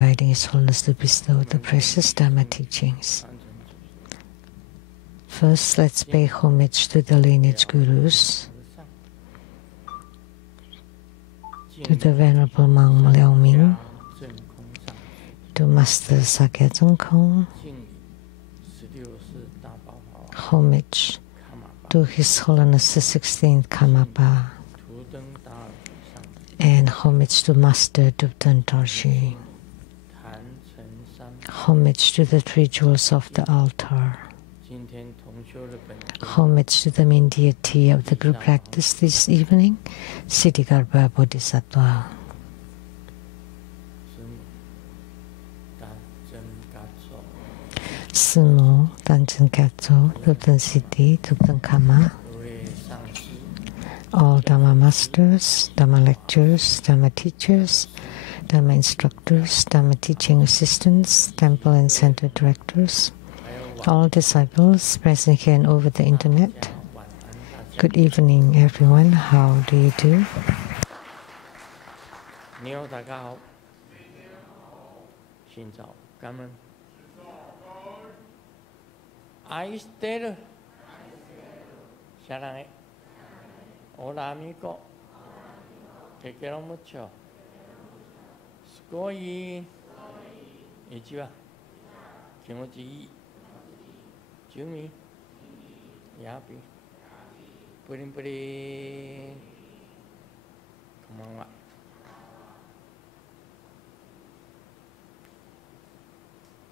inviting His Holiness to bestow the precious Dharma teachings. First, let's pay homage to the lineage gurus, to the Venerable Monk Liaoming, to Master Sakya Zongkong, homage to His Holiness the 16th Karmapa, and homage to Master Dubten Dorji. Homage to the three jewels of the altar. Homage to the main deity of the group practice this evening, Siddhigarbha Bodhisattva. Sumo, Danchen Katso, Dubten Siddhi, Dubten Kama. All Dharma masters, Dharma lecturers, Dharma teachers, Dharma instructors, Dharma teaching assistants, temple and center directors, all disciples present here and over the internet. Good evening, everyone. How do you do? Hola amigo, te quiero mucho. Sugoi, ichiwa, kimochi ii, jumi, yapi, purin purin, konbanwa.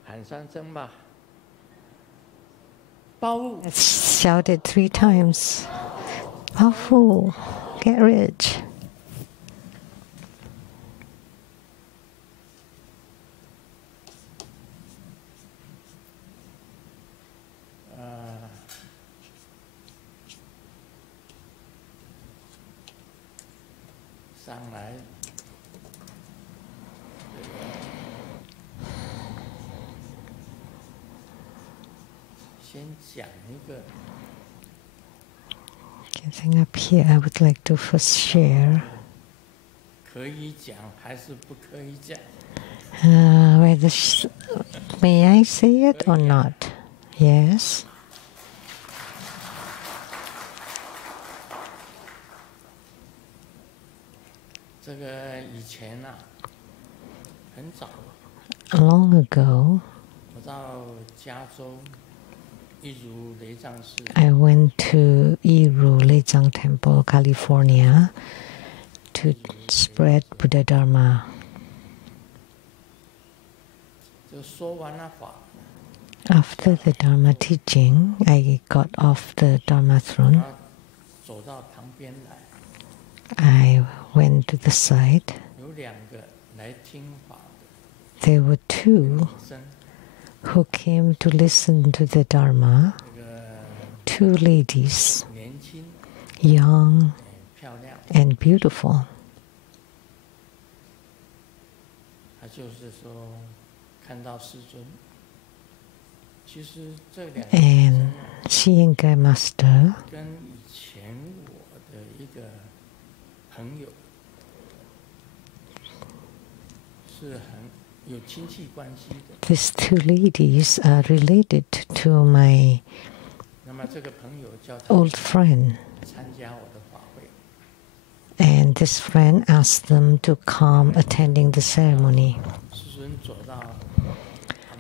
Hansan senba. Shout it 3 times. Powerful, get rich. Getting up here, I would like to first share whether may I say it or not? Yes. Long ago, I went to Yiru Leizang Temple, California, to spread Buddha Dharma. After the Dharma teaching, I got off the Dharma throne. I went to the side. There were 2 who came to listen to the Dharma, 2 ladies, young and beautiful. And seeing a master these 2 ladies are related to my old friend. And this friend asked them to come attending the ceremony.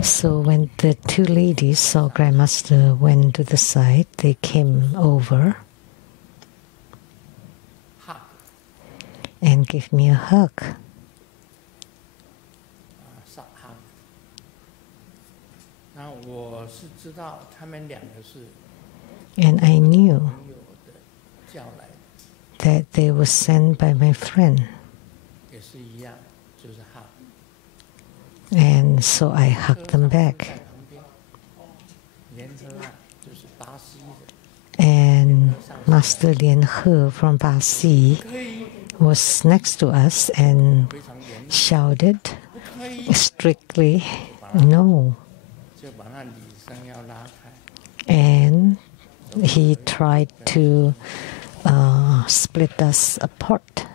So when the 2 ladies saw Grandmaster went to the side, they came over and gave me a hug. And I knew that they were sent by my friend. And so I hugged them back. And Master Lian He from Basi was next to us and shouted strictly, "No." And he tried to split us apart.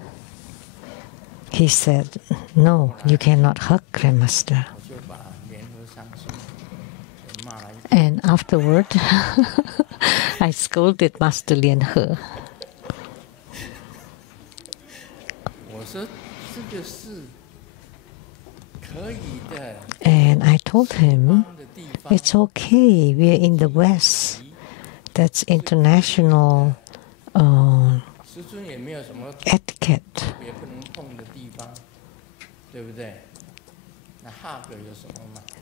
he said, "No, you cannot hug Grandmaster." And afterward, I scolded Master Lian He. And I told him, it's okay, we are in the West. That's international etiquette.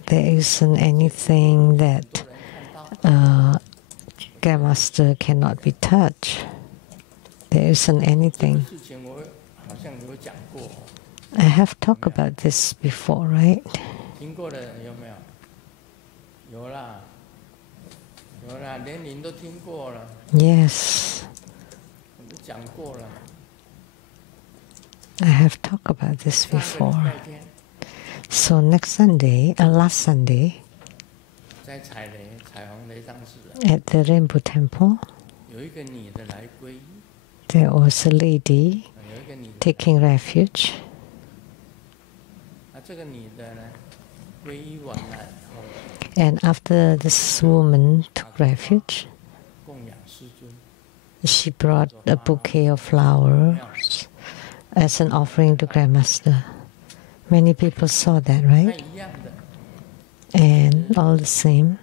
There isn't anything that Grandmaster cannot be touched. There isn't anything. I have talked about this before, right? Yes. I have talked about this before. So next Sunday, last Sunday, at the Rainbow Temple, there was a lady taking refuge. And after this woman took refuge, she brought a bouquet of flowers as an offering to Grandmaster. Many people saw that, right? And all the same,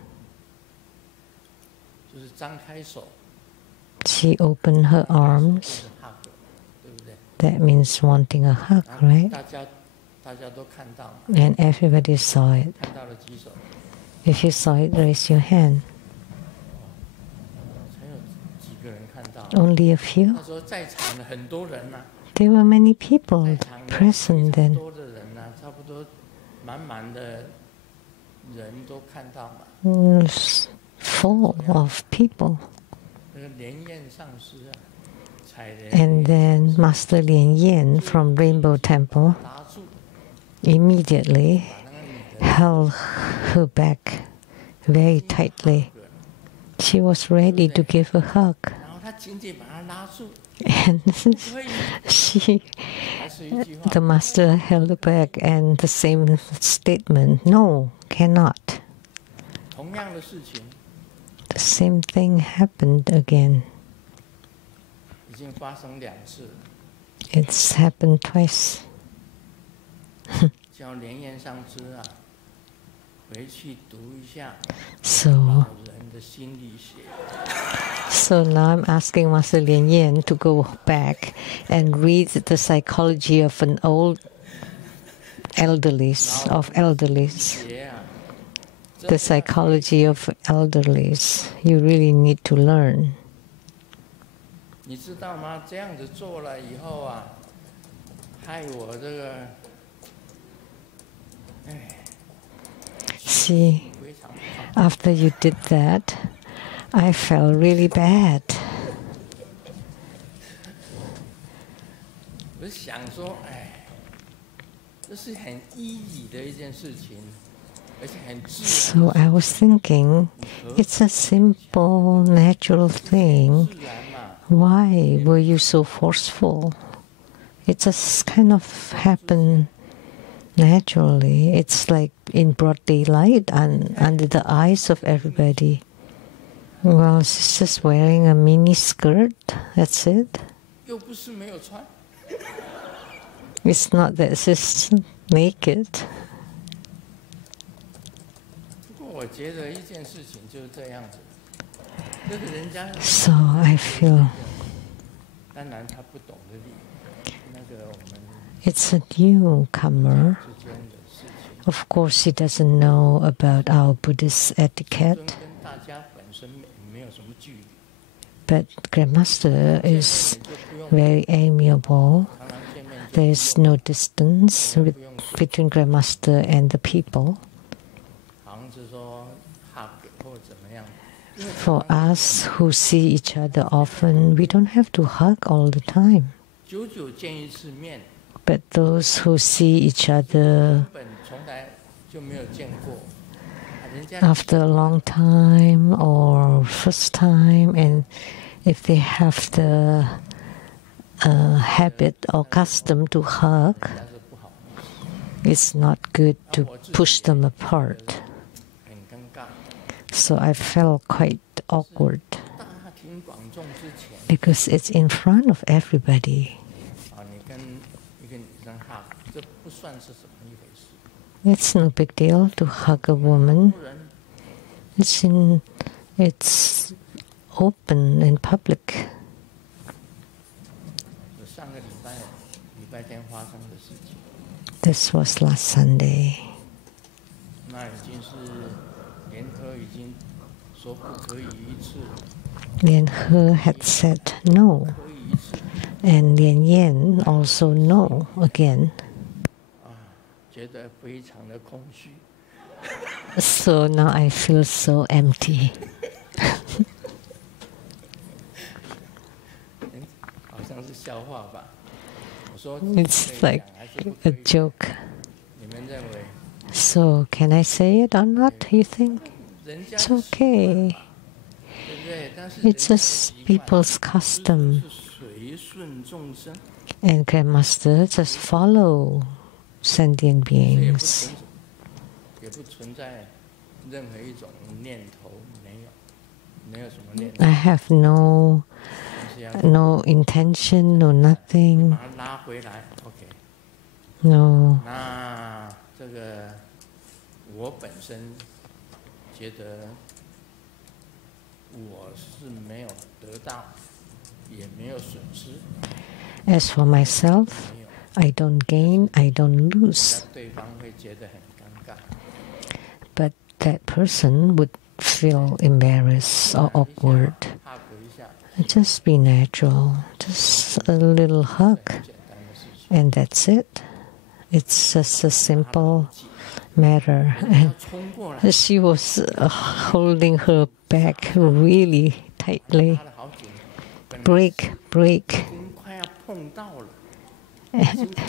she opened her arms. That means wanting a hug, right? And everybody saw it. If you saw it, raise your hand. Only a few? There were many people present then. Full of people. And then Master Lian Yen from Rainbow Temple immediately held her back very tightly. She was ready to give a hug. And the Master held her back, and the same statement, no, cannot. The same thing happened again. It's happened twice. So now I'm asking Master Lian Yen to go back and read the psychology of an old elderlies. The psychology of elderlies. You really need to learn. See, after you did that, I felt really bad. So I was thinking, it's a simple, natural thing. Why were you so forceful? It just kind of happened naturally. It's like in broad daylight and under the eyes of everybody. Well, she's just wearing a mini skirt. That's it. It's not that she's naked. So I feel it's a newcomer. Of course, he doesn't know about our Buddhist etiquette. But Grandmaster is very amiable. There is no distance between Grandmaster and the people. For us who see each other often, we don't have to hug all the time. But those who see each other after a long time or first time, and if they have the habit or custom to hug, it's not good to push them apart. So I felt quite awkward because it's in front of everybody. It's no big deal to hug a woman. It's open in public. This was last Sunday. Lian He had said no, and Lian Yan also no again. So now I feel so empty. It's like a joke. So can I say it or not, you think? It's okay. It's just people's custom. And Grandmaster just follow sentient beings. I have no intention, no nothing. No. As for myself, I don't gain, I don't lose. But that person would feel embarrassed or awkward. Just be natural, just a little hug, and that's it. It's just a simple matter. And she was holding her back really tightly. Break.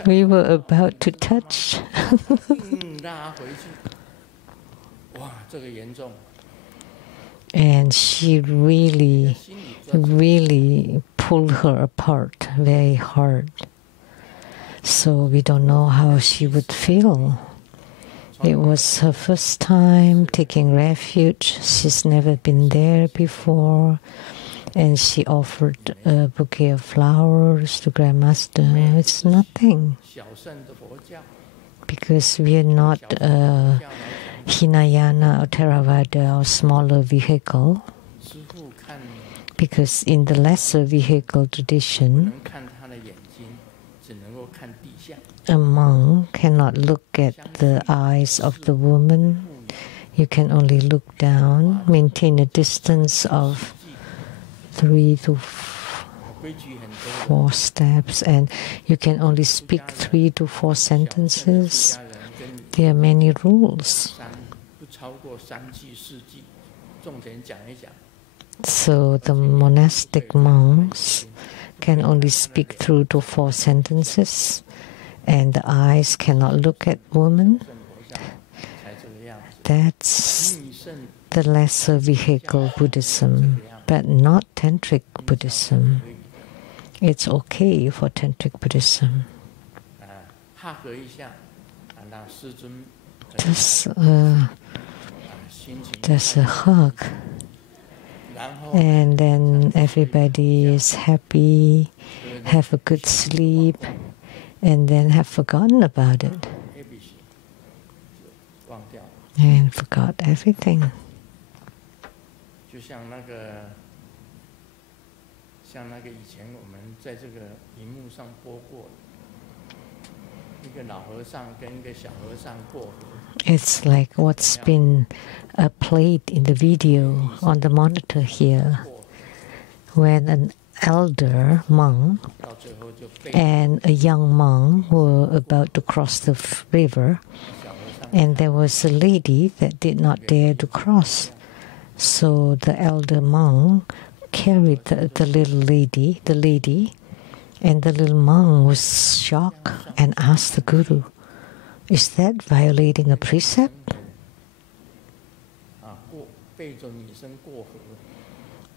We were about to touch. And she really pulled her apart very hard. So we don't know how she would feel. It was her first time taking refuge. She's never been there before. And she offered a bouquet of flowers to Grandmaster. It's nothing. Because we are not Hinayana or Theravada or smaller vehicle. Because in the lesser vehicle tradition, a monk cannot look at the eyes of the woman. You can only look down, maintain a distance of 3 to 4 steps, and you can only speak 3 to 4 sentences. There are many rules. So the monastic monks can only speak 3 to 4 sentences, and the eyes cannot look at women. That's the lesser vehicle Buddhism, but not Tantric Buddhism. It's okay for Tantric Buddhism. Just a hug. And then everybody is happy, have a good sleep, and then have forgotten about it. And forgot everything. 像那个以前我们在这个荧幕上播过，一个老和尚跟一个小和尚过河。It's like what's been played in the video on the monitor here, when an elder monk and a young monk were about to cross the river, and there was a lady that did not dare to cross. So the elder monk carried the little lady, and the little monk was shocked and asked the Guru, "Is that violating a precept?"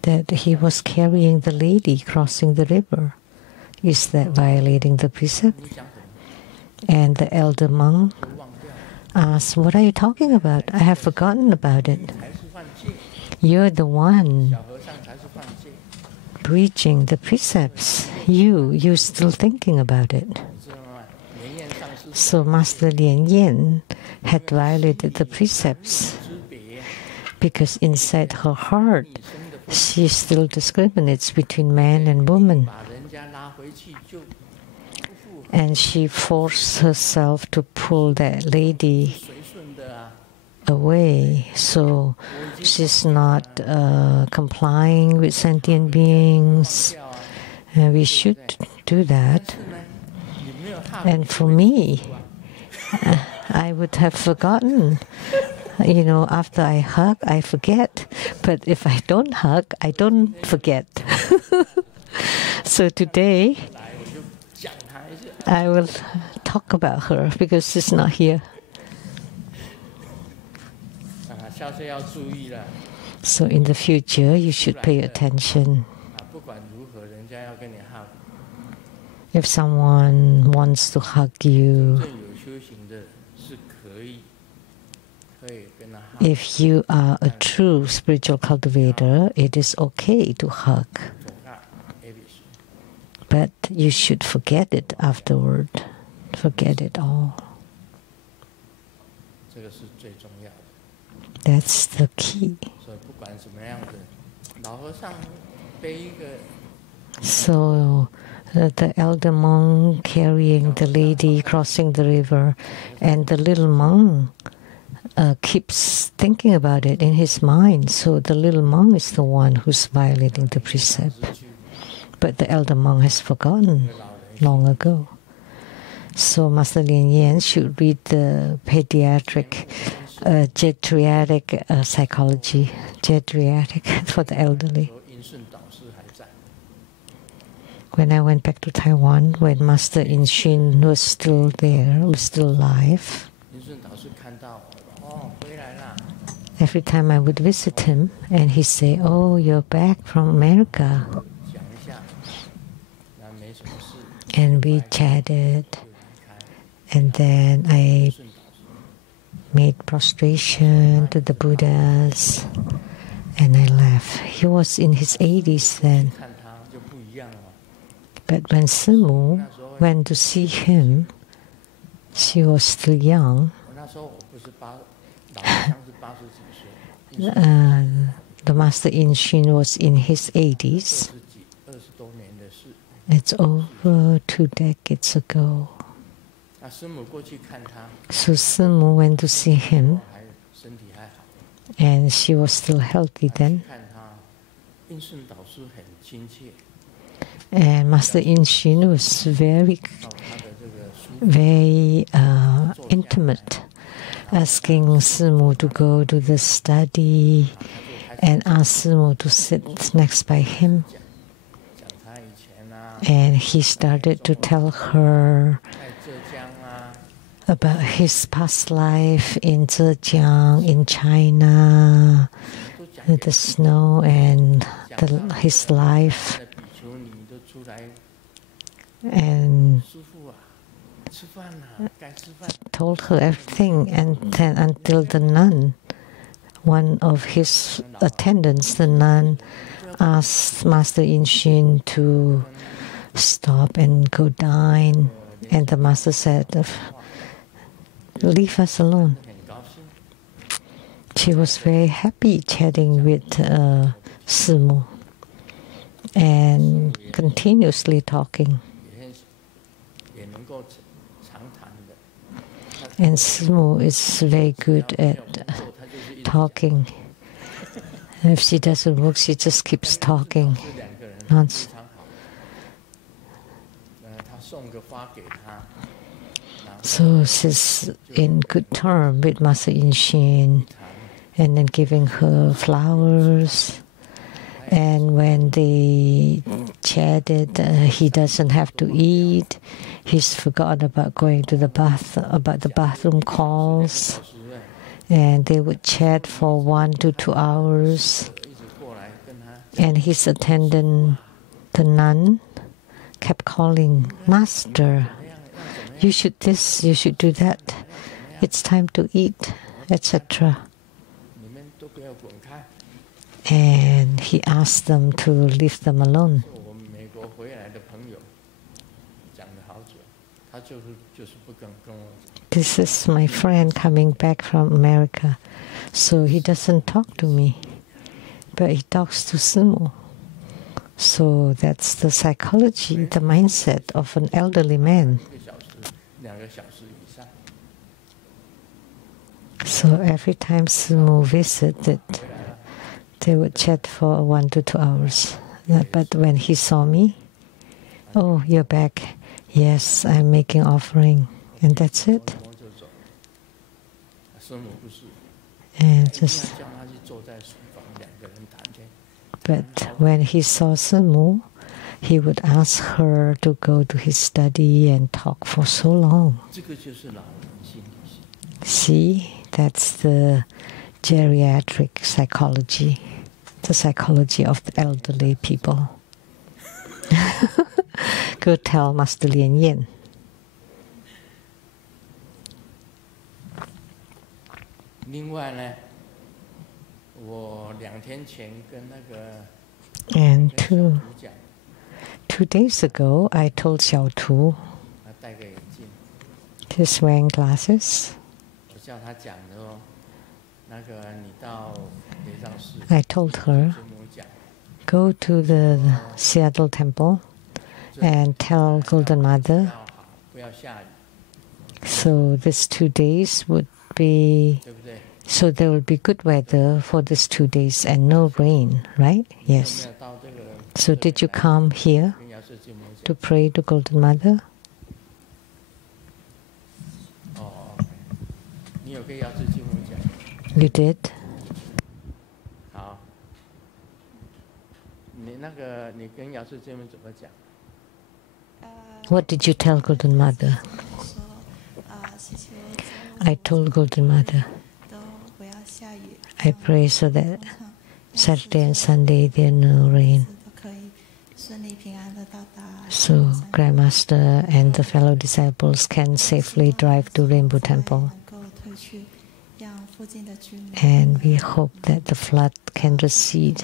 That he was carrying the lady crossing the river. Is that violating the precept? And the elder monk asked, what are you talking about? I have forgotten about it. You're the one breaching the precepts. You're still thinking about it. So Master Lien Yin had violated the precepts because inside her heart she still discriminates between man and woman. And she forced herself to pull that lady away. So she's not complying with sentient beings. We should do that. And for me, I would have forgotten. After I hug, I forget. But if I don't hug, I don't forget. So today, I will talk about her because she's not here. So in the future, you should pay attention. If someone wants to hug you, if you are a true spiritual cultivator, it is okay to hug. But you should forget it afterward. Forget it all. That's the key. So the elder monk carrying the lady crossing the river, and the little monk keeps thinking about it in his mind. So the little monk is the one who's violating the precept. But the elder monk has forgotten long ago. So Master Lien Yin should read the geriatric psychology, geriatric for the elderly. When I went back to Taiwan, when Master In Shin was still there, was still alive, every time I would visit him, and he'd say, "Oh, you're back from America." And we chatted, and then I made prostration to the Buddhas, and I left. He was in his 80s then. But when Simu went to see him, she was still young. The Master In Shin was in his 80s. It's over 2 decades ago. So Simu went to see him, and she was still healthy then. And Master In Shin was very intimate, asking Simu to go to the study and ask Simu to sit next by him. And he started to tell her about his past life in Zhejiang, in China, the snow and his life. And told her everything, and then until the nun, one of his attendants, the nun, asked Master In Shin to stop and go dine, and the Master said, "Leave us alone." She was very happy chatting with Simu and continuously talking. And Simu is very good at talking. If she doesn't work, she just keeps talking. So she's in good term with Master In Shin, and then giving her flowers. And when they chatted, he doesn't have to eat. He's forgotten about going to the about the bathroom calls. And they would chat for 1 to 2 hours. And his attendant, the nun, kept calling, Master, you should this, you should do that. It's time to eat, etc. And he asked them to leave them alone. This is my friend coming back from America, so he doesn't talk to me, but he talks to Sumo. So that's the psychology, the mindset of an elderly man. So every time Sumo visited, they would chat for 1 to 2 hours. But when he saw me, oh, you're back. Yes, I'm making offering. And that's it. And just... But when he saw Sumo, he would ask her to go to his study and talk for so long. See, that's the geriatric psychology, the psychology of the elderly people. Go tell Master Lien Yin. And two days ago, I told Xiao Tu, he's wearing glasses. I told her, go to the Seattle temple and tell Golden Mother. So these 2 days would be, so there will be good weather for these 2 days and no rain, right? Yes. So did you come here to pray to Golden Mother? You did? What did you tell Golden Mother? I told Golden Mother, I pray so that Saturday and Sunday there are no rain. So Grandmaster and the fellow disciples can safely drive to Rainbow Temple. And we hope that the flood can recede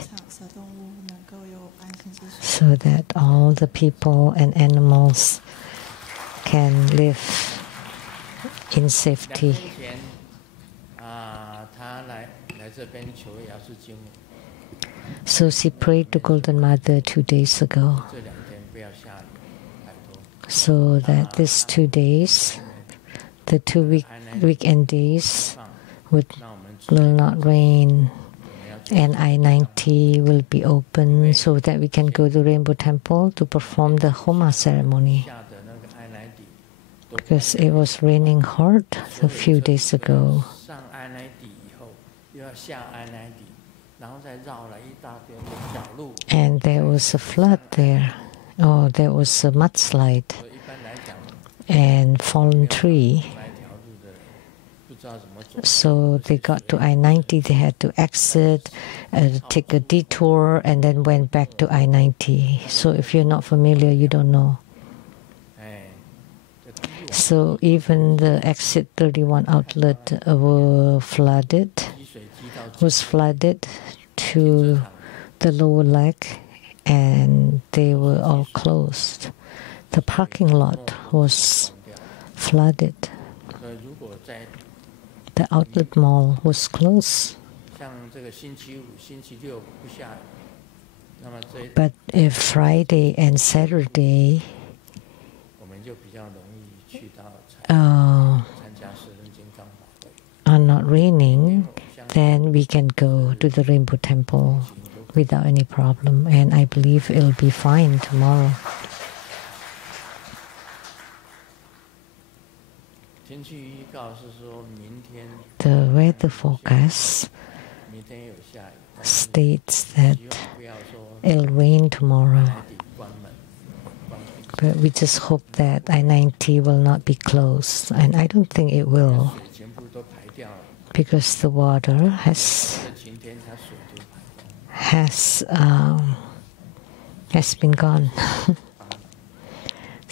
so that all the people and animals can live in safety. So she prayed to Golden Mother 2 days ago, so that these 2 days, the 2 weekend days, will not rain, and I-90 will be open so that we can go to Rainbow Temple to perform the Homa ceremony. Because it was raining hard a few days ago. And there was a flood there. Oh, there was a mudslide and fallen tree. So they got to I-90, they had to exit, take a detour, and then went back to I-90. So if you're not familiar, you don't know. So even the exit 31 outlet was flooded to the lower leg, and they were all closed. The parking lot was flooded. The outlet mall was closed. But if Friday and Saturday are not raining, then we can go to the Rainbow Temple without any problem. And I believe it'll be fine tomorrow. The weather forecast states that it'll rain tomorrow. But we just hope that I-90 will not be closed. And I don't think it will, because the water has been gone.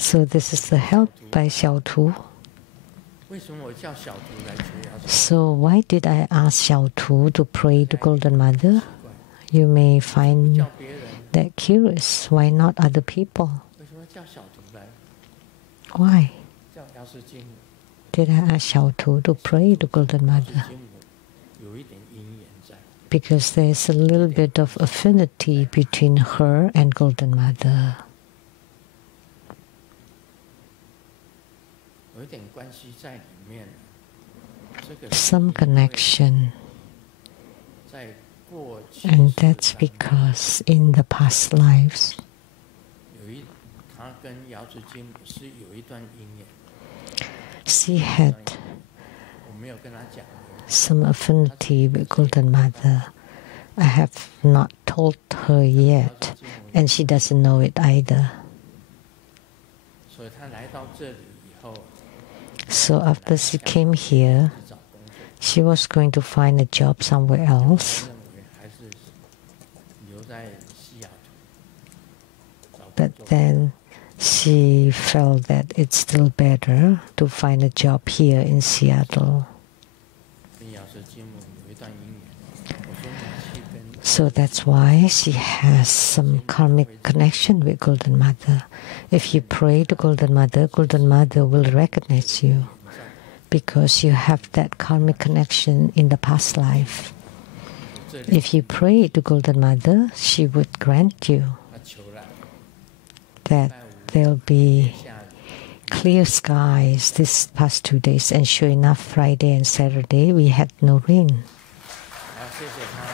So this is the help by Xiao Tu. 为什么我叫小徒来学药师？ So why did I ask Xiao Tu to pray to Golden Mother? You may find 叫别人， that curious. Why not other people? 为什么叫小徒来？ Why 叫药师金母， did I ask Xiao Tu to pray to Golden 药师 Mother? 金母有一点因缘在， Because there's a little bit of affinity between her and Golden Mother. 有一点关系在里面。这个 Some connection. 在过去 And that's because in the past lives, 他跟药师金母是有一段因缘。 she had 我没有跟他讲， some affinity with Golden Mother. I have not told her yet, and she doesn't know it either. 所以他来到这里以后， So after she came here, 找工作， she was going to find a job somewhere else. 认为还是留在西雅图找工 But 作。 then she felt that it's still better to find a job here in Seattle. 跟药师金母有一段因缘。我说你去跟 So that's why she has some karmic connection with Golden Mother. If you pray to Golden Mother will recognize you because you have that karmic connection in the past life. If you pray to Golden Mother, she would grant you 他求来， that there'll be clear skies this past 2 days, and sure enough, Friday and Saturday we had no rain. 好，谢谢他。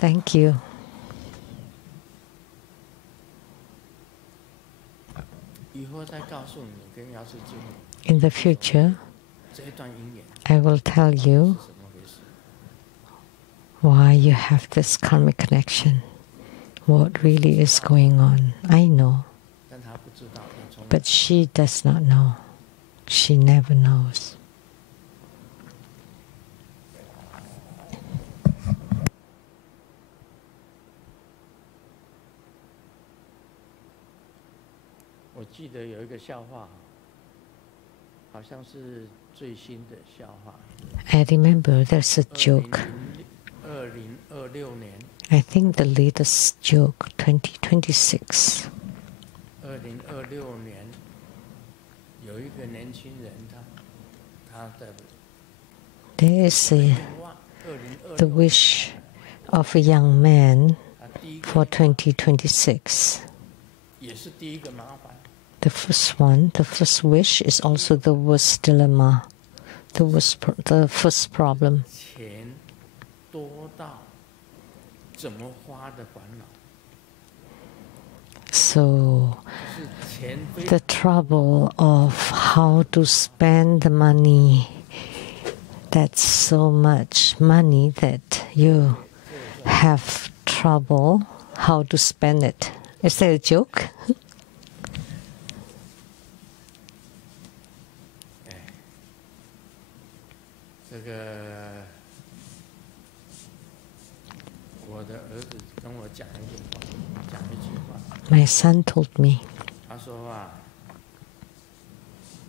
Thank you. 以后再告诉你跟药师金母 In the future, 这一段因缘 I will tell you 是怎么回事。 why you have this karmic connection, what really is going on. I know, 但他不知道，他从 but she does not know. She never knows. 我记得有一个笑话，好像是最新的笑话。 I remember there's a joke. 2026年， I think the latest joke, 2026. 2026年有一个年轻人，他的 There is 愿 a, 望the ，2026 wish of a young man 他第一 for 个2026. 也是第一个麻烦， The first one, the first wish is also the worst dilemma, the first problem. 钱多到怎么花的烦恼， So 就是钱非 the trouble of how to spend the money, that's so much money that you have trouble how to spend it. Is that a joke? 这个我的儿子跟我讲一句话， My son told me, 他说啊，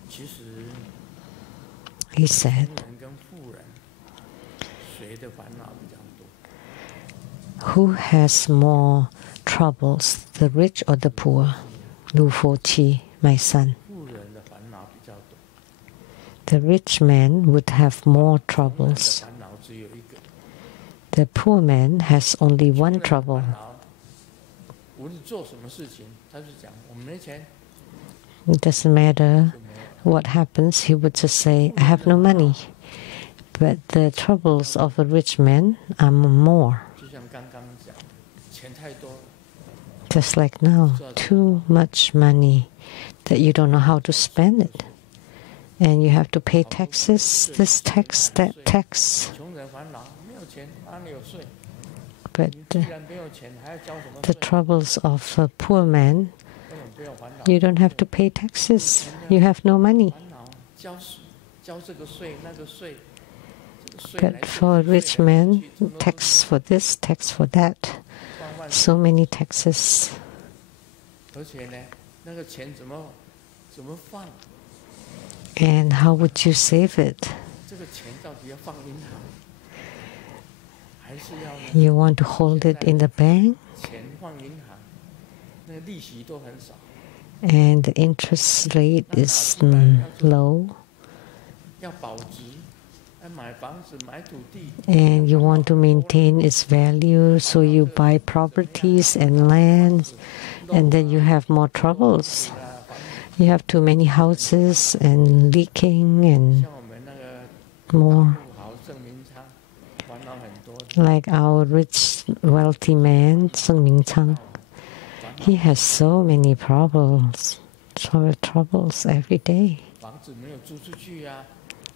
其实 he 穷 said, 人跟富人谁的烦恼比较多？ who has more troubles, the rich or the poor? Lu Fo Chi, my son. 富人的烦恼比较多， The rich man would have more 穷人的 troubles. 烦恼只有一个。 The poor man has only 穷人 one 的 trouble. 烦恼无论做什么事情，他就讲我们没钱， It doesn't matter what happens, he would just say, I have no money. But the troubles of a rich man are more. 就像刚刚讲，钱太多了， Just like now, too much money that you don't know how to spend it. And you have to pay taxes, this tax, that tax. 穷人烦恼没有钱哪里有税？ But 你既然没有钱，还要交什么 the 税？ troubles of a poor man, 根本不用烦恼。 you don't have to pay taxes. You have no money. 烦恼交这个税那个税，这个税 But 来 for a 税 rich 来 man, 税去 tax for this, tax for that, 万万 so many taxes. 何 And how would you save it? You want to hold it in the bank? And the interest rate is low. And you want to maintain its value, so you buy properties and lands, and then you have more troubles. You have too many houses and leaking and more. Like our rich, wealthy man, Shen Ming Chang, he has so many troubles every day.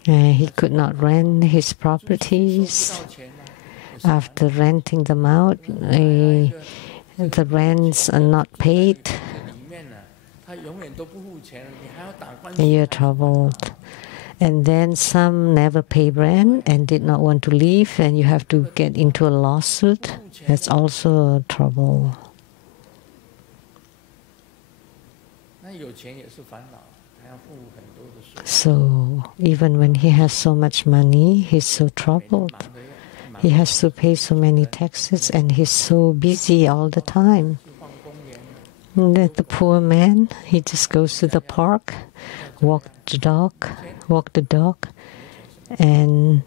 He could not rent his properties. After renting them out, the rents are not paid. You're troubled. And then some never pay rent and did not want to leave, and you have to get into a lawsuit. That's also trouble. So even when he has so much money, he's so troubled. He has to pay so many taxes, and he's so busy all the time. And the poor man, he just goes to the park, walk the dog, and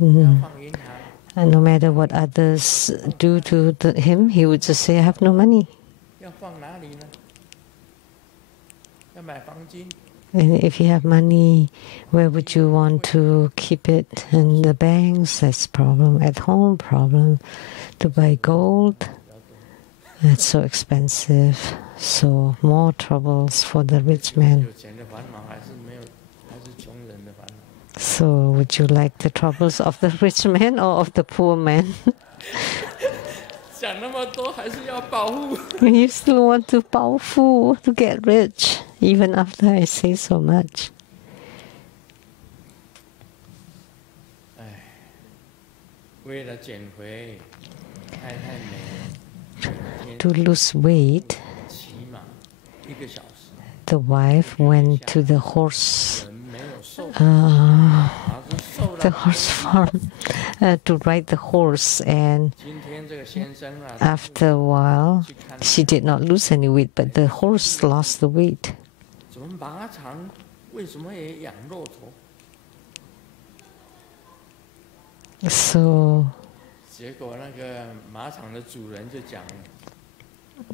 no matter what others do to him, he would just say, "I have no money." And if you have money, where would you want to keep it? In the banks, that's problem. At home, problem. To buy gold, that's so expensive. So more troubles for the rich man. So would you like the troubles of the rich man or of the poor man? You still want to 暴富, to get rich, even after I say so much. To lose weight, the wife went to the horse farm to ride the horse, and after a while she did not lose any weight, but the horse lost the weight.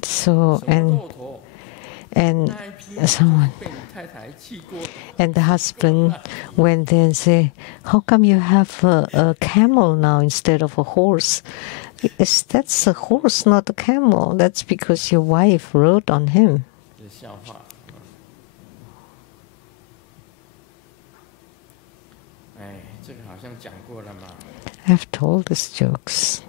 So and someone, and the husband went there and said, "How come you have a camel now instead of a horse?" That's a horse, not a camel. That's because your wife rode on him. I've told these jokes.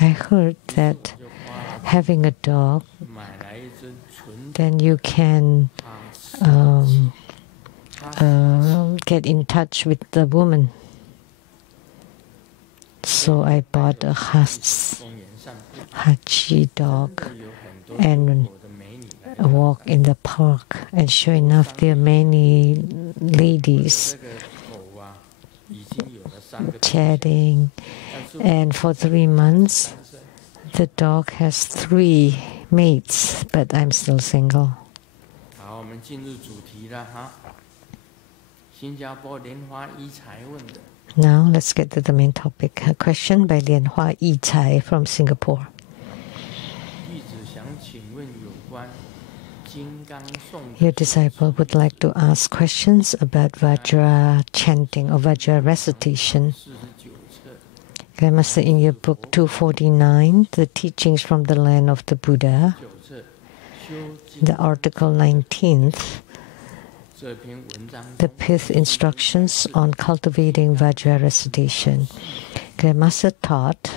I heard that having a dog, then you can get in touch with the woman. So I bought a Hachi dog and walk in the park, and sure enough, there are many ladies chatting. And for 3 months, the dog has 3 mates, but I'm still single. Now let's get to the main topic. A question by Lian Hua Yi Chai from Singapore. Your disciple would like to ask questions about Vajra chanting or Vajra recitation. Master, in your book 249, The Teachings from the Land of the Buddha, the article 19th, the 5th instructions on cultivating Vajra recitation, Master taught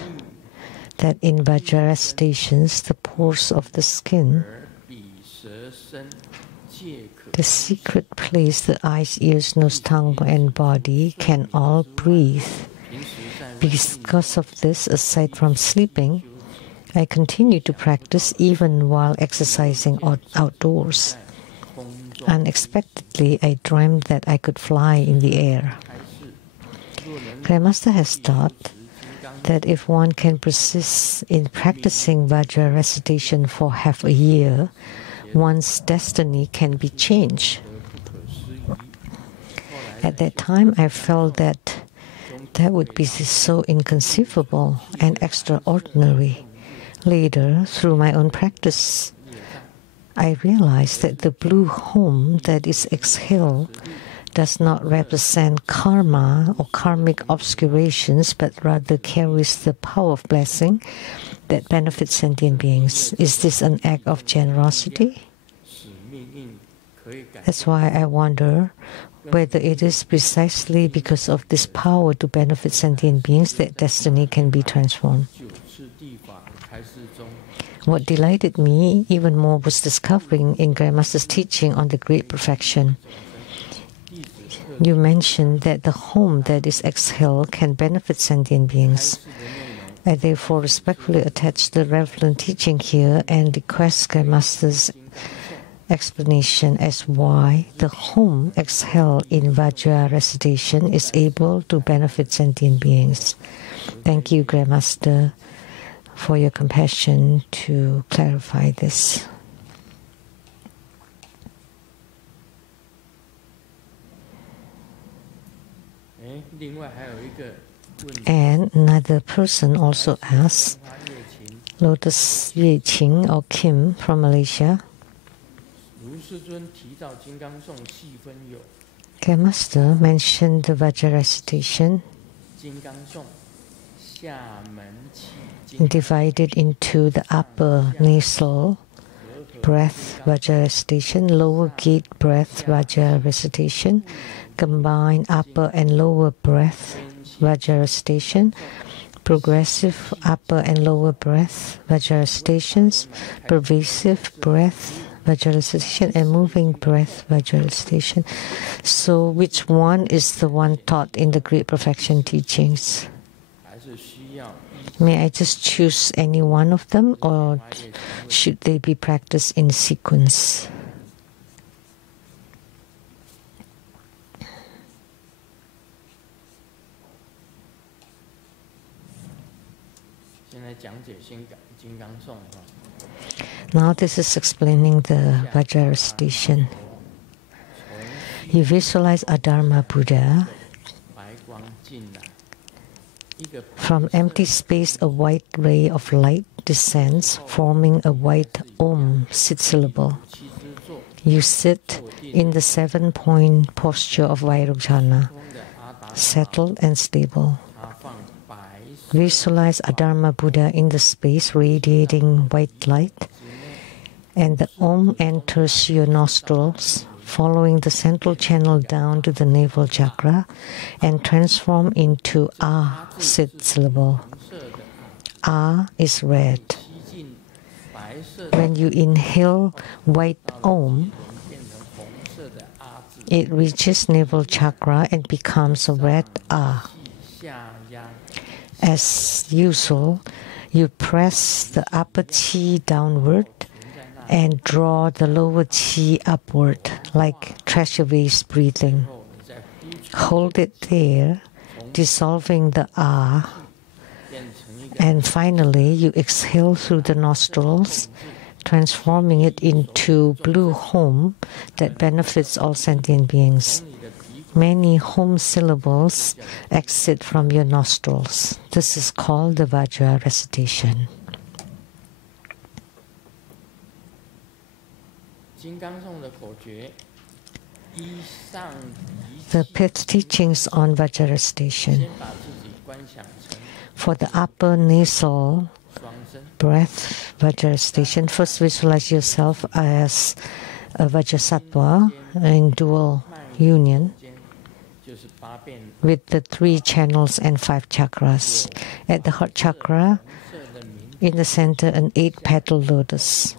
that in Vajra recitations, the pores of the skin, the secret place, the eyes, ears, nose, tongue, and body can all breathe Because of this, aside from sleeping, I continue to practice even while exercising outdoors. Unexpectedly, I dreamed that I could fly in the air. Grandmaster has taught that if one can persist in practicing Vajra recitation for half a year, one's destiny can be changed. At that time, I felt that would be so inconceivable and extraordinary. Later, through my own practice, I realized that the blue home that is exhaled does not represent karma or karmic obscurations, but rather carries the power of blessing that benefits sentient beings. Is this an act of generosity? That's why I wonder whether it is precisely because of this power to benefit sentient beings that destiny can be transformed. What delighted me even more was discovering in Grandmaster's teaching on the Great Perfection. You mentioned that the home that is exhaled can benefit sentient beings. I therefore respectfully attach the relevant teaching here and request Grandmaster's explanation as why the home exhaled in Vajra recitation is able to benefit sentient beings. Thank you, Grandmaster, for your compassion to clarify this. And another person also asked, Lotus Ye Qing or Kim from Malaysia. Grandmaster mentioned the Vajra recitation divided into the upper nasal breath Vajra recitation, lower gate breath Vajra recitation, combined upper and lower breath Vajra recitation, progressive upper and lower breath Vajra recitations, pervasive breath Vajra recitation, and moving breath Vajra recitation. So which one is the one taught in the Great Perfection teachings? May I just choose any one of them, or should they be practiced in sequence? Now this is explaining the Vajra recitation. You visualize a Dharma Buddha. From empty space, a white ray of light descends, forming a white Om sit syllable. You sit in the 7-point posture of Vairocana, settled and stable. Visualize a Dharma Buddha in the space radiating white light, and the Om enters your nostrils, following the central channel down to the navel chakra and transform into A sit syllable. A is red. When you inhale white Om, it reaches navel chakra and becomes a red A. As usual, you press the upper chi downward and draw the lower chi upward like treasure vase breathing. Hold it there, dissolving the A, and finally you exhale through the nostrils, transforming it into blue home that benefits all sentient beings. Many home syllables exit from your nostrils. This is called the Vajra recitation. The fifth teachings on Vajra recitation. For the upper nasal breath Vajra recitation, first visualize yourself as a Vajrasattva in dual union with the 3 channels and 5 chakras. At the heart chakra, in the center, an 8-petal lotus.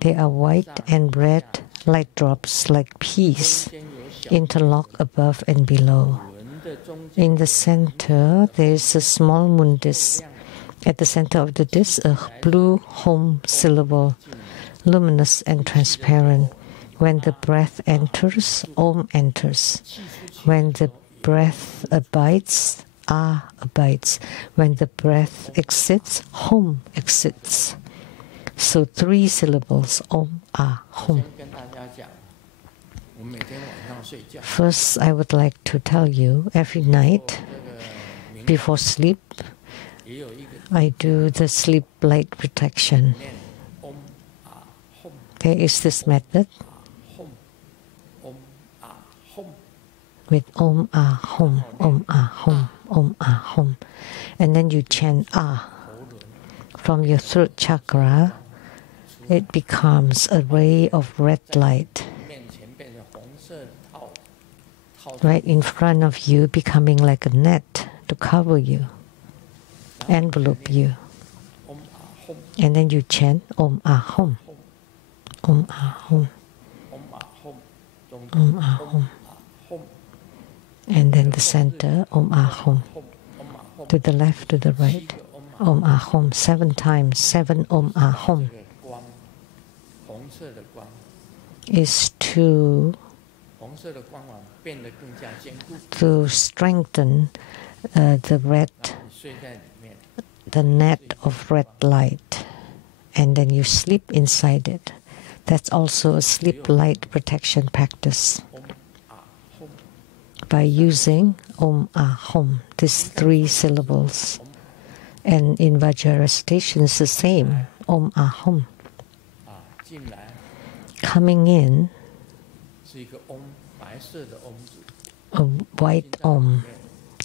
They are white and red light drops like peas, interlock above and below. In the center, there is a small moon disk. At the center of the disk, a blue home syllable, luminous and transparent. When the breath enters, Om enters. When the breath abides, Ah abides. When the breath exits, Hom exits. So 3 syllables, Om, Ah, Hom. First, I would like to tell you, every night before sleep, I do the sleep light protection. There is this method with Om Ah Hom, Om Ah Hom, Om Ah Hom. And then you chant Ah. From your throat chakra, it becomes a ray of red light. Right in front of you, becoming like a net to cover you, envelope you. And then you chant Om Ah Hom, Om Ah Hom, Om Ah Hom. And then the center, Om Ah Hom. To the left, to the right, Om Ah Hom. 7 times, 7 Om Ah Hom. Is to strengthen the net of red light, and then you sleep inside it. That's also a sleep light protection practice. By using Om Ah Hom, these 3 syllables. And in Vajra station it's the same, Om Ah Hom. Coming in, a white Om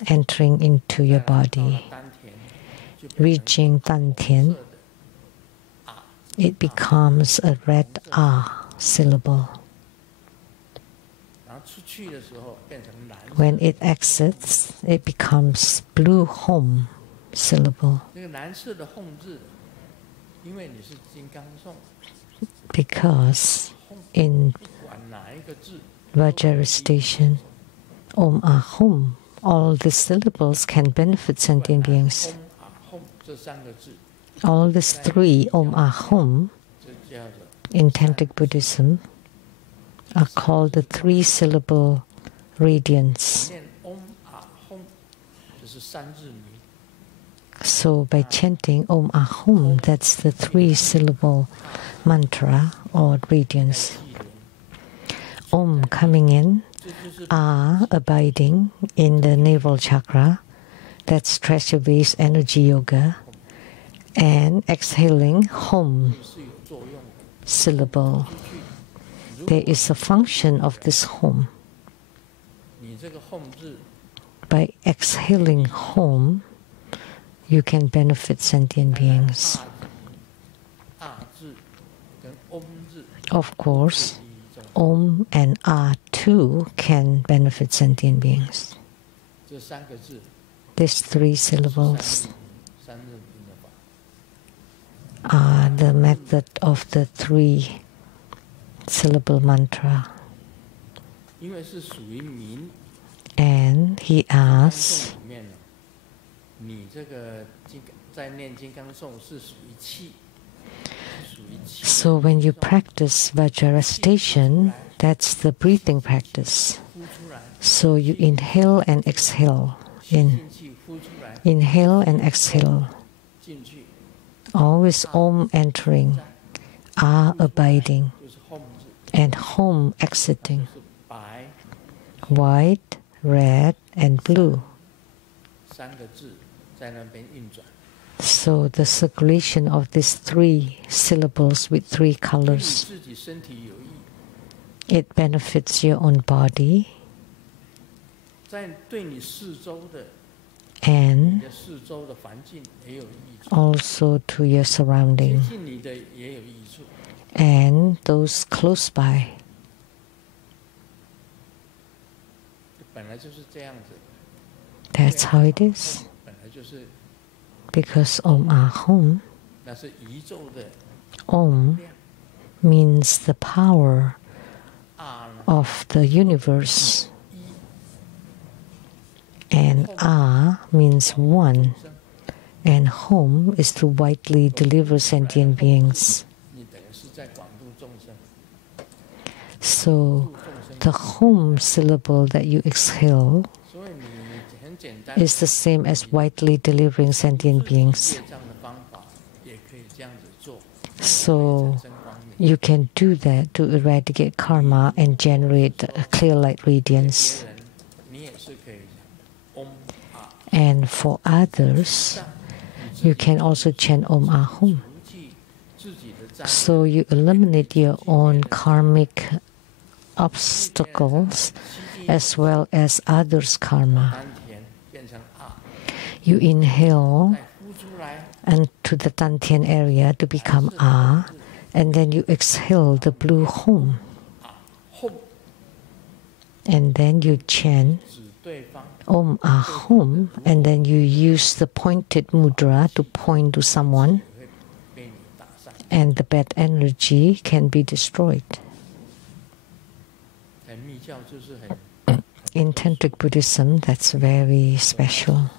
entering into your body, reaching Dantian, it becomes a red Ah syllable. When it exits, it becomes blue Hom syllable. Because in Vajra station, Om Ah Hom, all the syllables can benefit sentient beings. All these 3 Om Ah Hom in Tantric Buddhism are called the 3-syllable radiance. So by chanting Om Ah Hom, that's the 3-syllable mantra or radiance. Om coming in, Ah abiding in the navel chakra, that's treasure base energy yoga, and exhaling Hom syllable. There is a function of this Hom. By exhaling Hom, you can benefit sentient beings. Of course, Om and Ah too can benefit sentient beings. These 3 syllables are the method of the 3-syllable mantra. And he asks, so when you practice Vajra station, that's the breathing practice. So you inhale and exhale. Inhale and exhale. Always Om entering, Ah abiding, and Hom exiting. White, red, and blue. So the circulation of these 3 syllables with 3 colors, it benefits your own body and also to your surrounding and those close by. That's how it is. Because Om Ah Hom, Om means the power of the universe. And A means one, and home is to widely deliver sentient beings. So the home syllable that you exhale is the same as widely delivering sentient beings. So you can do that to eradicate karma and generate a clear light radiance. And for others, you can also chant Om Ahum. So you eliminate your own karmic obstacles as well as others' karma. You inhale and to the Dantian area to become A, and then you exhale the blue home. And then you chant Om Ahum, and then you use the pointed mudra to point to someone, and the bad energy can be destroyed. In Tantric Buddhism, that's very special.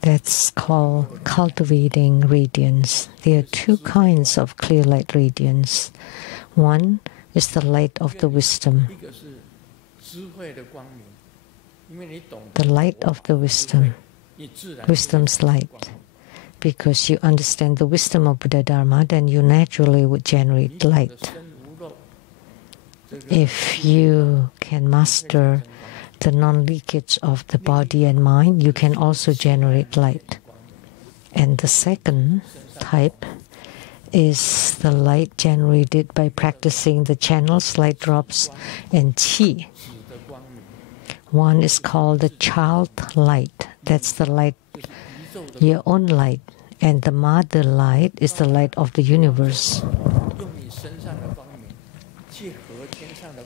That's called cultivating radiance. There are two kinds of clear light radiance. One is the light of the wisdom. The light of the wisdom, wisdom's light. Because you understand the wisdom of Buddha Dharma, then you naturally would generate light. If you can master the non-leakage of the body and mind, you can also generate light. And the second type is the light generated by practicing the channels, light drops, and qi. One is called the child light. That's the light, your own light. And the mother light is the light of the universe.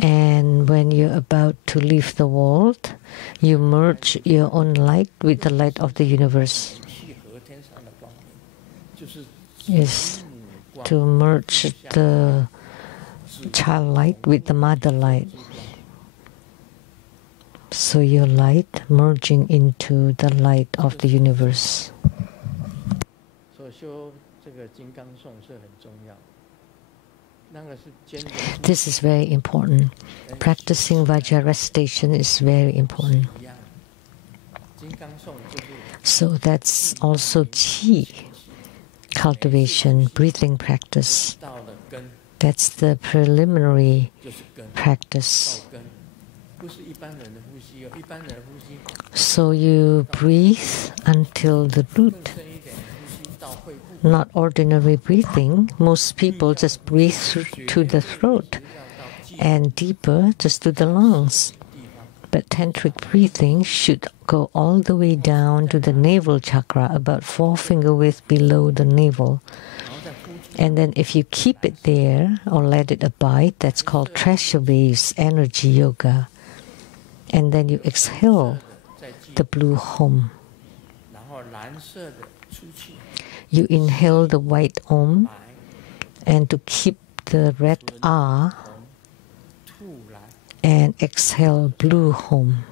And when you're about to leave the world, you merge your own light with the light of the universe. Is to merge the child light with the mother light. So your light merging into the light of the universe. This is very important. Practicing Vajra recitation is very important. So that's also qi cultivation, breathing practice. That's the preliminary practice. So you breathe until the root. Not ordinary breathing. Most people just breathe to the throat and deeper just to the lungs. But tantric breathing should go all the way down to the navel chakra, about 4 finger width below the navel. And then if you keep it there or let it abide, that's called treasure waves energy yoga. And then you exhale the blue hum. You inhale the white om, and to keep the red ah, and exhale blue hum.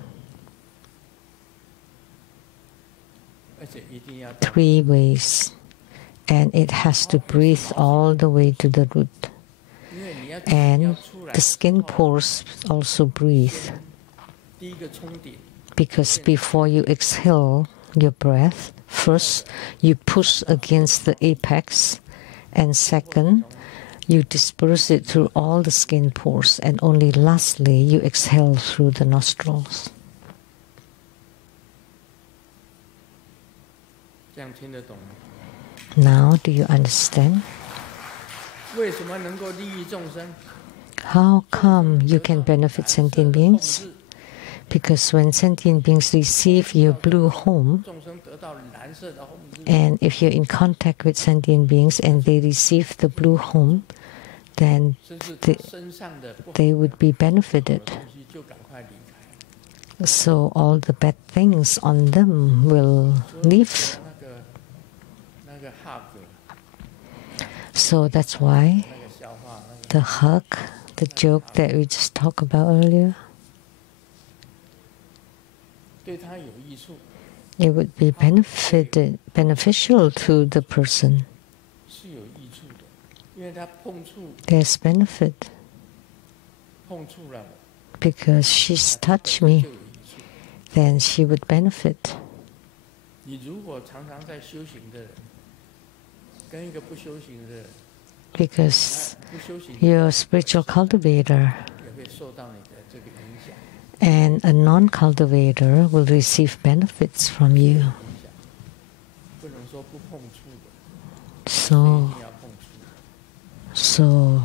3 ways. And it has to breathe all the way to the root. And the skin pores also breathe. Because before you exhale your breath, first you push against the apex, and second, you disperse it through all the skin pores, and only lastly, you exhale through the nostrils. Now, do you understand? How come you can benefit sentient beings? Because when sentient beings receive your blue home, and if you're in contact with sentient beings and they receive the blue home, then they would be benefited. So all the bad things on them will leave. So that's why the hug, the joke that we just talked about earlier, it would be beneficial to the person. There's benefit because she's touched me, then she would benefit. Because you're a spiritual cultivator, and a non-cultivator will receive benefits from you. So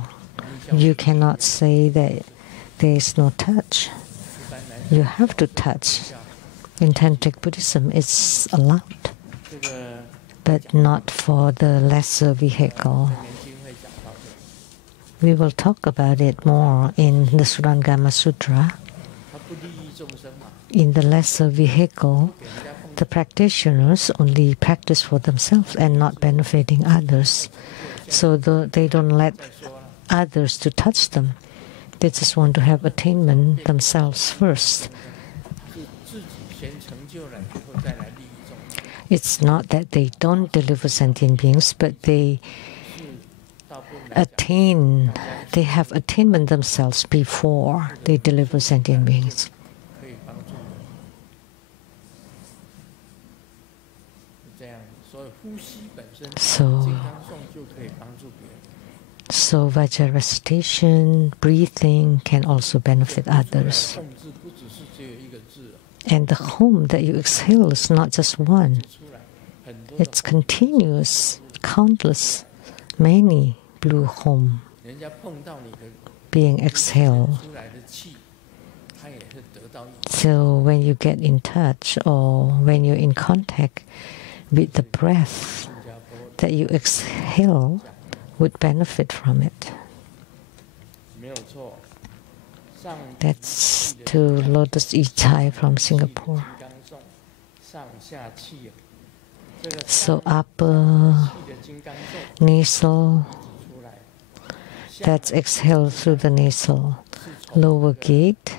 you cannot say that there is no touch. You have to touch. In Tantric Buddhism, it's allowed, but not for the lesser vehicle. We will talk about it more in the Surangama Sutra. In the lesser vehicle, the practitioners only practice for themselves and not benefiting others. So they don't let others to touch them. They just want to have attainment themselves first. It's not that they don't deliver sentient beings, but they have attainment themselves before they deliver sentient beings. So Vajra recitation, breathing can also benefit others. And the hum that you exhale is not just one. It's continuous, countless, many blue hum being exhaled. So when you get in touch or when you're in contact with the breath that you exhale, would benefit from it. That's to Lotus Ichai from Singapore. So upper nasal, that's exhaled through the nasal. Lower gate,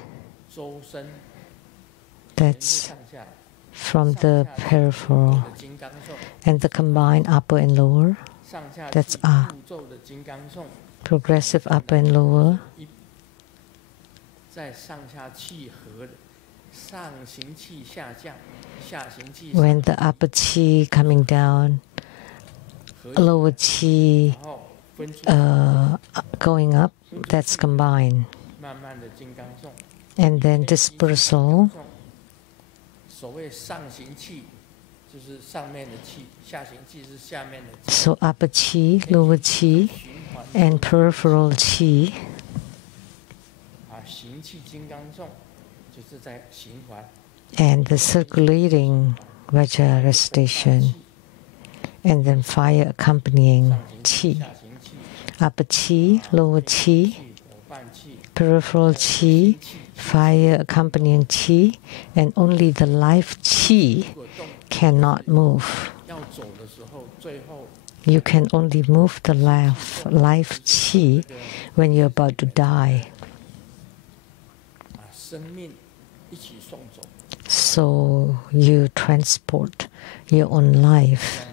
that's from the peripheral. And the combined upper and lower, that's A. Progressive upper and lower. When the upper chi coming down, lower chi going up, that's combined. And then dispersal. So upper chi, lower chi, and peripheral chi. And the circulating Vajra recitation, and then fire accompanying chi. Upper chi, lower chi, peripheral chi, fire accompanying chi, and only the life chi cannot move. You can only move the life chi when you're about to die. So you transport your own life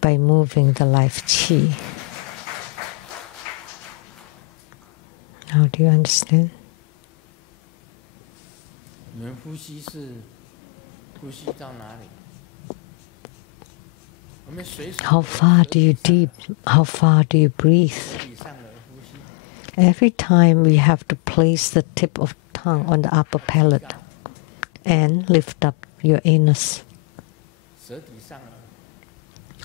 by moving the life chi. Now do you understand? How far do you breathe? Every time we have to place the tip of the tongue on the upper palate and lift up your anus.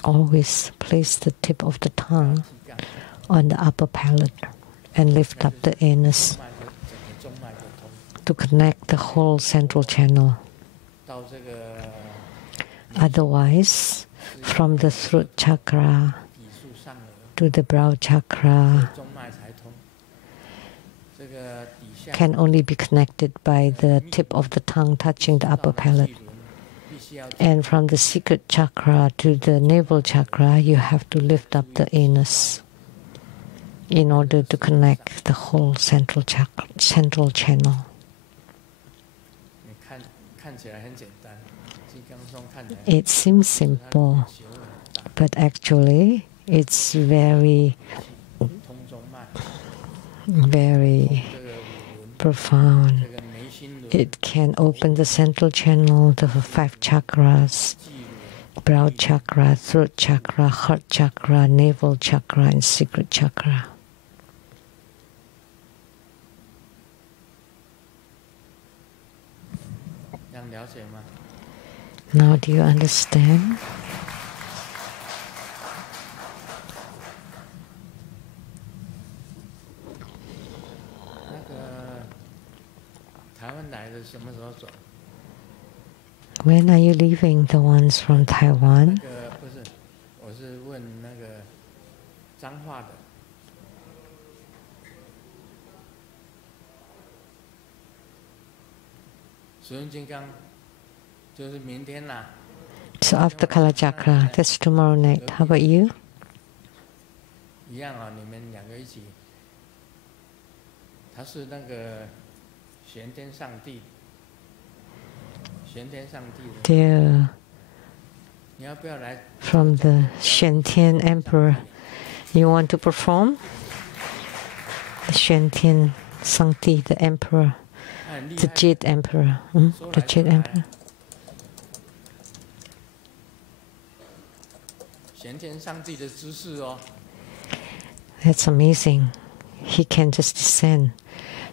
Always place the tip of the tongue on the upper palate and lift up the anus to connect the whole central channel. Otherwise, from the throat chakra to the brow chakra can only be connected by the tip of the tongue touching the upper palate. And from the secret chakra to the navel chakra, you have to lift up the anus in order to connect the whole central channel. It seems simple, but actually it's very profound. It can open the central channel, the 5 chakras, brow chakra, throat chakra, heart chakra, navel chakra, and secret chakra. Now do you understand? When are you leaving, the ones from Taiwan? So after Kalachakra, that's tomorrow night. How about you? They're from the Shen Tian Emperor. You want to perform? Shen Tian Sangti, the Emperor, the Jade Emperor. The Jade Emperor. That's amazing. He can just descend.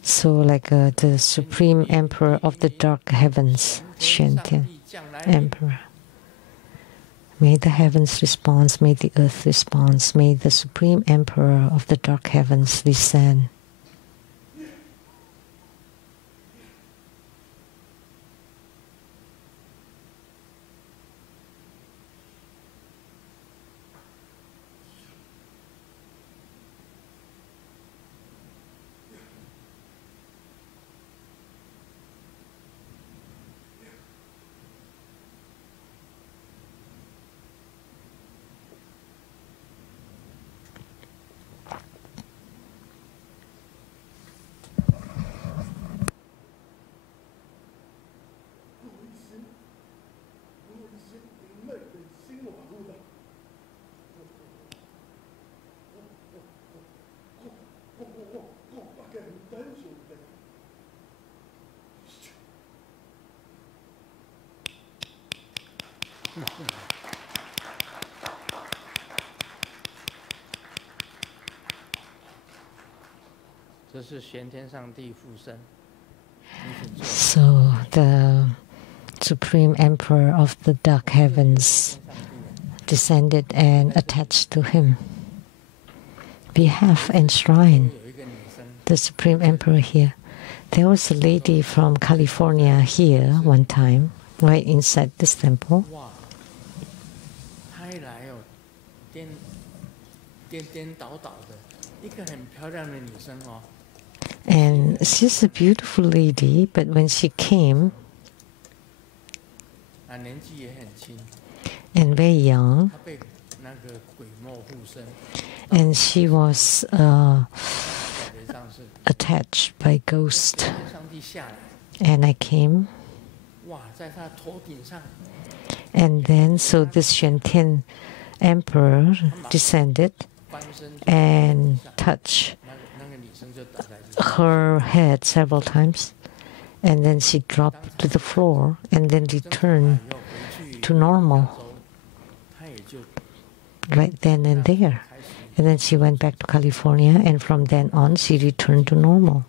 So like the Supreme Emperor of the Dark Heavens, Shen Tian Emperor. May the heavens respond, may the earth respond, may the Supreme Emperor of the Dark Heavens descend. So the Supreme Emperor of the Dark Heavens descended and attached to him. We have enshrined the Supreme Emperor here. There was a lady from California here one time, right inside this temple. And she's a beautiful lady, but when she came, and very young, and she was attached by ghost. And I came, and then so this Shen Tian Emperor descended and touched her head several times, and then she dropped to the floor and then returned to normal right then and there. And then she went back to California, and from then on she returned to normal.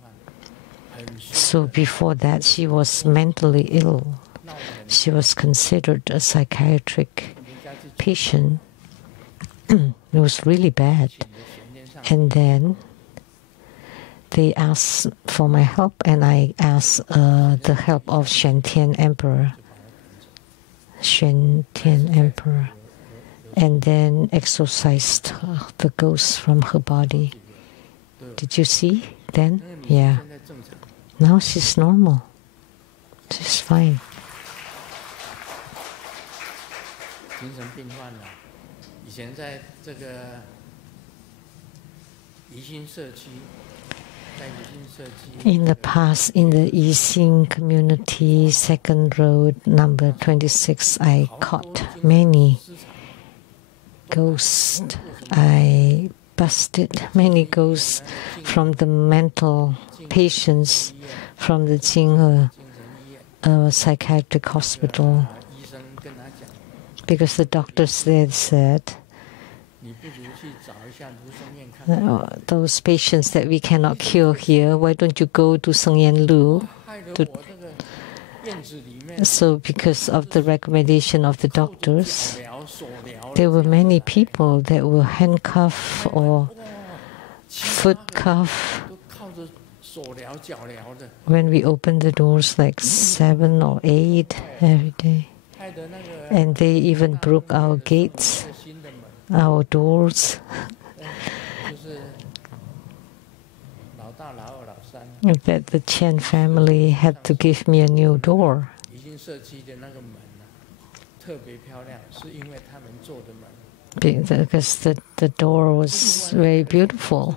So before that she was mentally ill. She was considered a psychiatric patient. It was really bad. And then they asked for my help, and I asked the help of Shen Tian Emperor. Shen Tian Emperor. And then exorcised the ghosts from her body. Did you see then? Yeah. Now she's normal. She's fine. In the past, in the Yixing community, second road, number 26, I caught many ghosts. I busted many ghosts from the mental patients from the Jinghe psychiatric hospital, because the doctors there said, those patients that we cannot cure here, why don't you go to Sengyan Lu? So because of the recommendation of the doctors, there were many people that were handcuffed or foot cuffed. When we opened the doors, like 7 or 8 every day. And they even broke our gates, our doors. That the Chen family had to give me a new door. Because the door was very beautiful.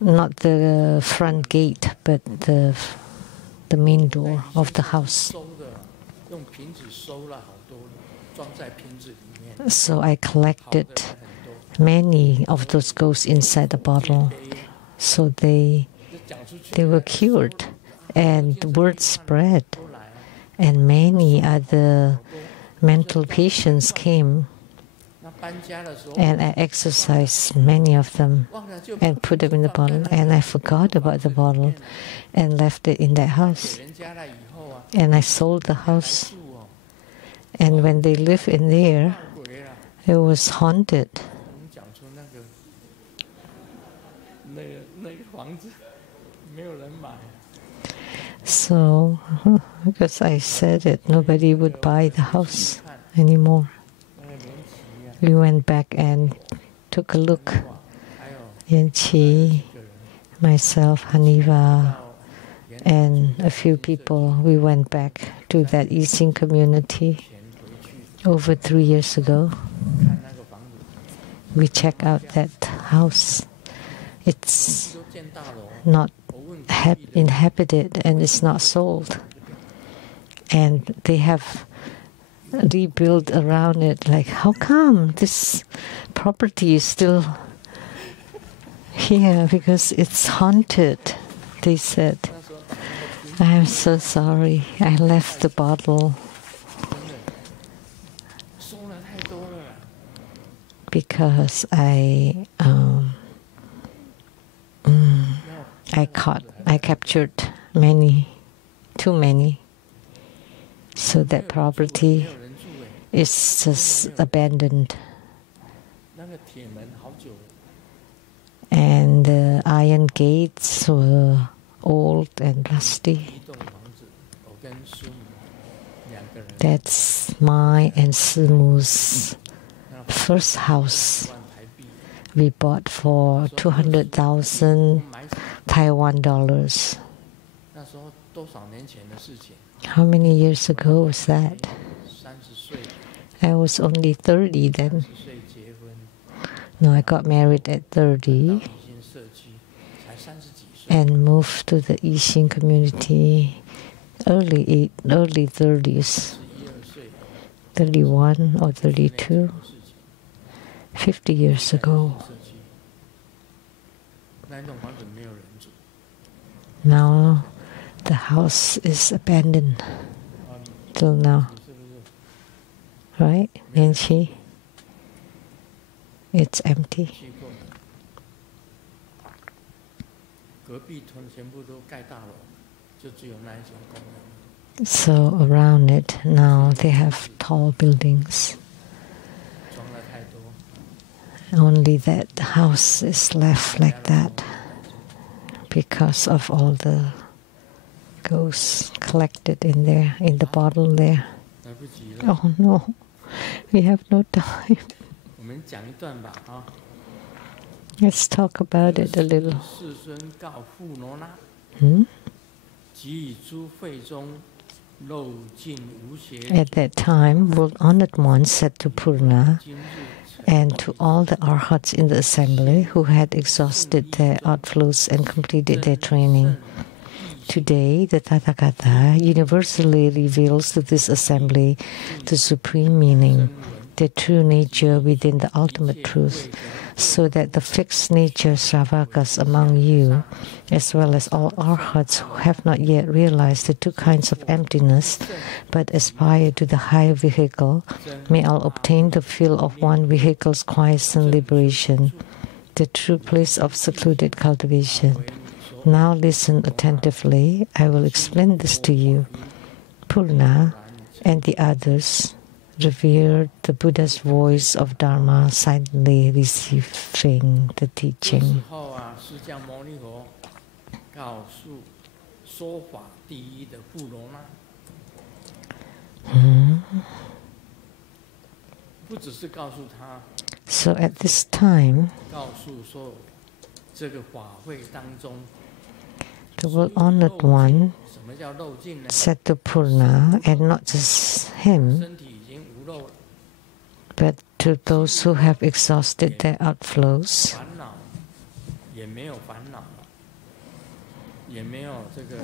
Not the front gate, but the main door of the house. So I collected many of those ghosts inside the bottle. So they were cured, and word spread, and many other mental patients came, and I exorcised many of them and put them in the bottle, and I forgot about the bottle and left it in that house. And I sold the house, and when they lived in there, it was haunted. So, because I said it, nobody would buy the house anymore. We went back and took a look. Yan Qi, myself, Haniva, and a few people, we went back to that Yixing community over 3 years ago. We checked out that house. It's not inhabited and it's not sold. And they have rebuilt around it. Like, how come this property is still here? Because it's haunted, they said. I am so sorry. I left the bottle because I captured too many. So that property is just abandoned. And the iron gates were old and rusty. That's my and Simu's first house. We bought for 200,000 Taiwan dollars. How many years ago was that? I was only 30 then. No, I got married at 30 and moved to the Yixing community early 30s, 31 or 32, 50 years ago. Now the house is abandoned till now, right, Nancy? It's empty. So around it now they have tall buildings. Only that house is left like that because of all the ghosts collected in there, in the bottle there. Oh no, we have no time. Let's talk about it a little. At that time, world honored ones said to Purna and to all the arhats in the assembly who had exhausted their outflows and completed their training, today the Tathagata universally reveals to this assembly the supreme meaning, the true nature within the ultimate truth, so that the fixed nature Sravakas among you, as well as all arhats who have not yet realized the two kinds of emptiness but aspire to the higher vehicle, may all obtain the feel of one vehicle's quiet and liberation, the true place of secluded cultivation. Now listen attentively. I will explain this to you. Purna and the others revered the Buddha's voice of Dharma, silently receiving the teaching. So at this time, the world-honored one said to Purna, and not just him, but to those who have exhausted their outflows,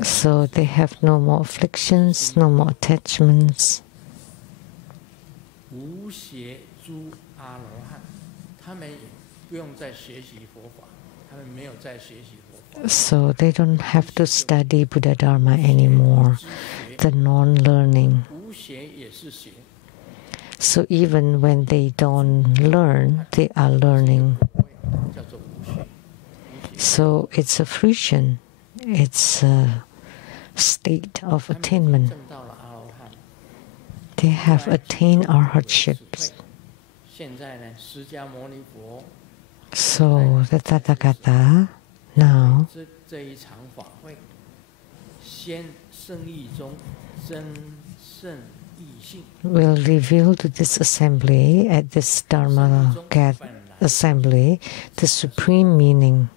so they have no more afflictions, no more attachments. So they don't have to study Buddha Dharma anymore, the non-learning. So even when they don't learn, they are learning. So it's a fruition, it's a state of attainment. They have attained arhatships. So the Tathagata now will reveal to this assembly, at this Dharma assembly, the supreme meaning.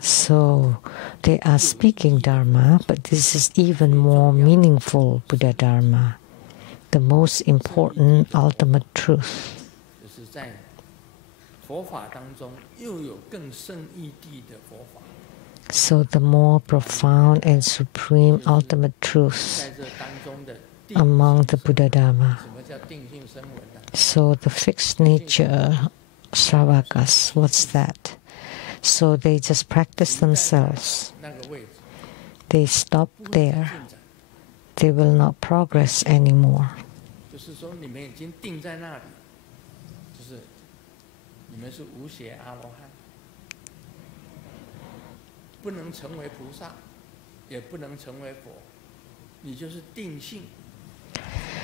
So they are speaking Dharma, but this is even more meaningful Buddha Dharma, the most important ultimate truth. So the more profound and supreme ultimate truth among the Buddha Dharma. So the fixed nature Sravakas, what's that? So they just practice themselves. They stop there. They will not progress anymore.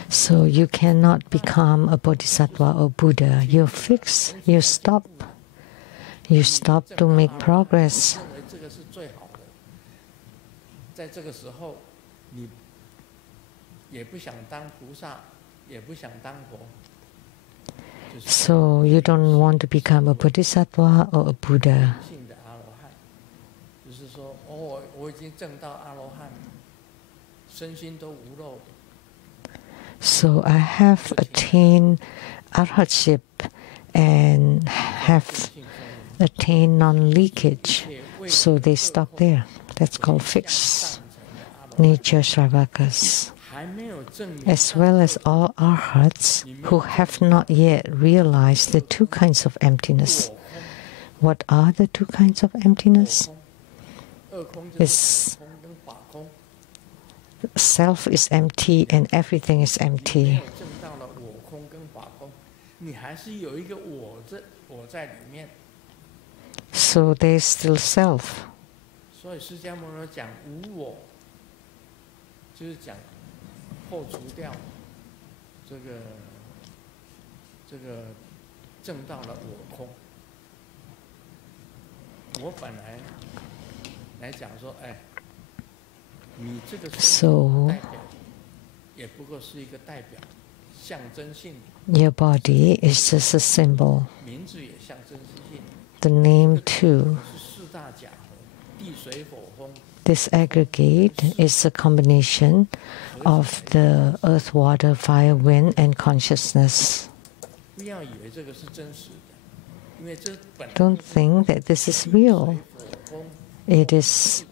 So you cannot become a bodhisattva or Buddha. You're fixed. You stop. You stop to make progress. So you don't want to become a bodhisattva or a Buddha. So I have attained arhatship and have attained non-leakage. So they stop there. That's called fixed nature Sravakas. As well as all arhats who have not yet realized the two kinds of emptiness. What are the two kinds of emptiness? Self is empty and everything is empty. So there is still self. So your body is just a symbol. The name too. This aggregate is a combination of the earth, water, fire, wind, and consciousness. Don't think that this is real. It is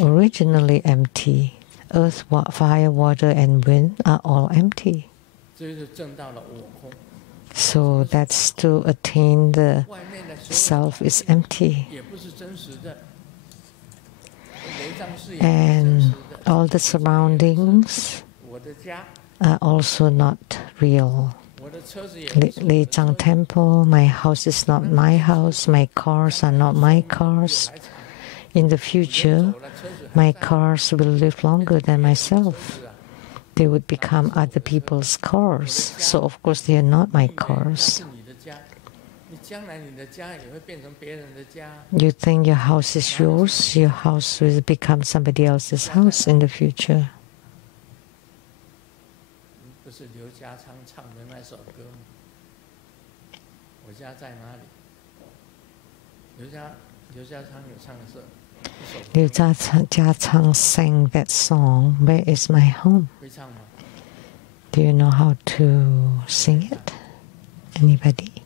originally empty. Earth, fire, water, and wind are all empty. So that's to attain the self is empty. And all the surroundings are also not real. Li Zhang Temple, my house is not my house, my cars are not my cars. In the future, my cars will live longer than myself. They would become other people's cars. So of course they are not my cars. You think your house is yours, your house will become somebody else's house in the future. Liu Jiachang sang that song, Where is my home? Do you know how to sing it? Anybody?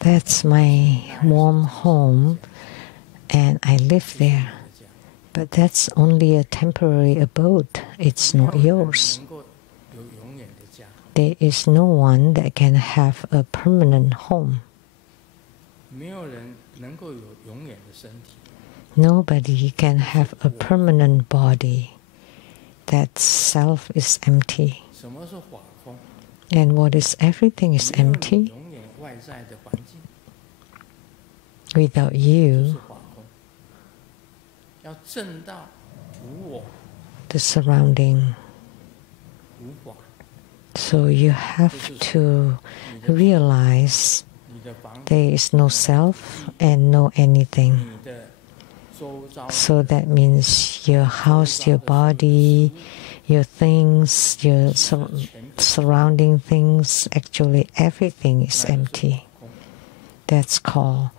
That's my warm home, and I live there. But that's only a temporary abode. It's not yours. There is no one that can have a permanent home. Nobody can have a permanent body. That self is empty. And what is everything is empty. Without you, the surrounding. So you have to realize there is no self and no anything. So that means your house, your body, your things, your surrounding things, actually everything is empty. That's called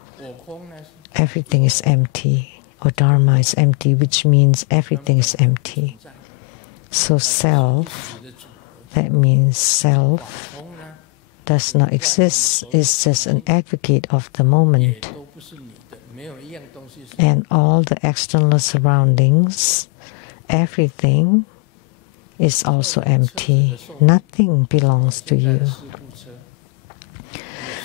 everything is empty, or Dharma is empty, which means everything is empty. So self, that means self does not exist, it's just an advocate of the moment. And all the external surroundings, everything is also empty. Nothing belongs to you.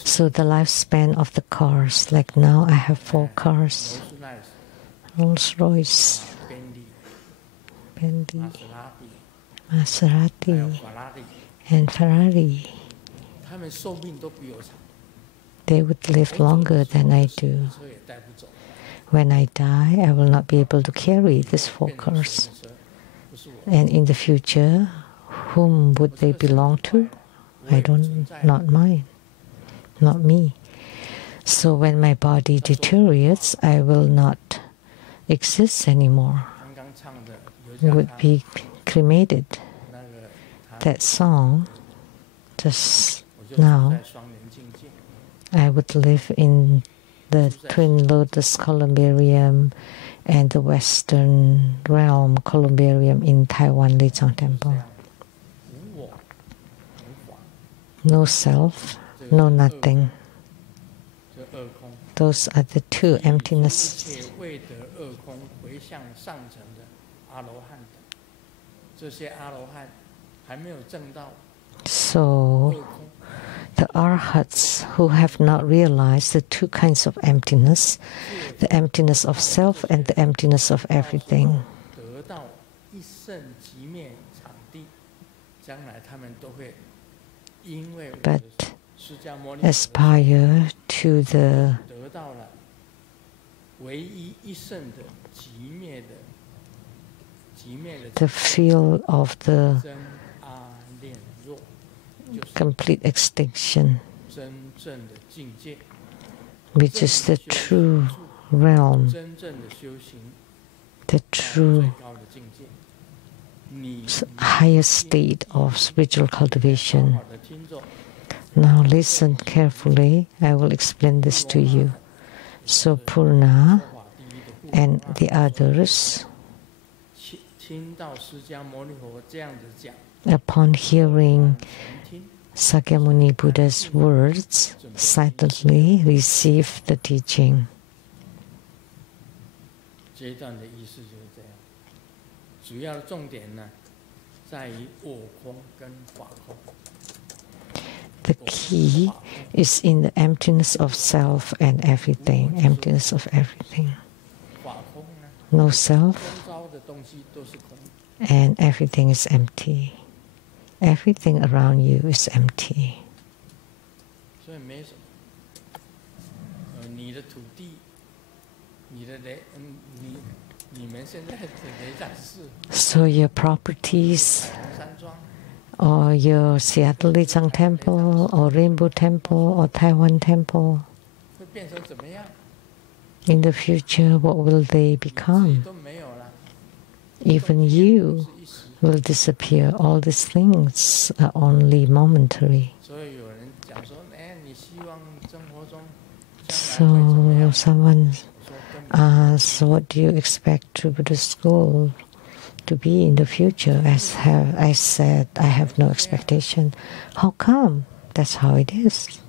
So the lifespan of the cars, like now I have 4 cars, Rolls-Royce, Bentley, Maserati, and Ferrari. They would live longer than I do. When I die, I will not be able to carry these 4 cars. And in the future, whom would they belong to? Not mine, not me. So when my body deteriorates, I will not exist anymore. Would be cremated. That song, just now, I would live in the Twin Lotus Columbarium and the Western Realm Columbarium in Taiwan Lijiang Temple. No self, no nothing. Those are the 2 emptinesses. So the arhats who have not realized the 2 kinds of emptiness, the emptiness of self and the emptiness of everything, but aspire to the field of the complete extinction, which is the true realm, the true highest state of spiritual cultivation. Now listen carefully, I will explain this to you. So Purna and the others, upon hearing Sakyamuni Buddha's words, silently received the teaching. The key is in the emptiness of self and everything, emptiness of everything. No self, and everything is empty. Everything around you is empty. So your properties, or your Seattle Lijiang Temple, or Rainbow Temple, or Taiwan Temple, in the future, what will they become? Even you will disappear. All these things are only momentary. So someone asks, what do you expect to Buddhist school to be in the future? As I said, I have no expectation. How come? That's how it is.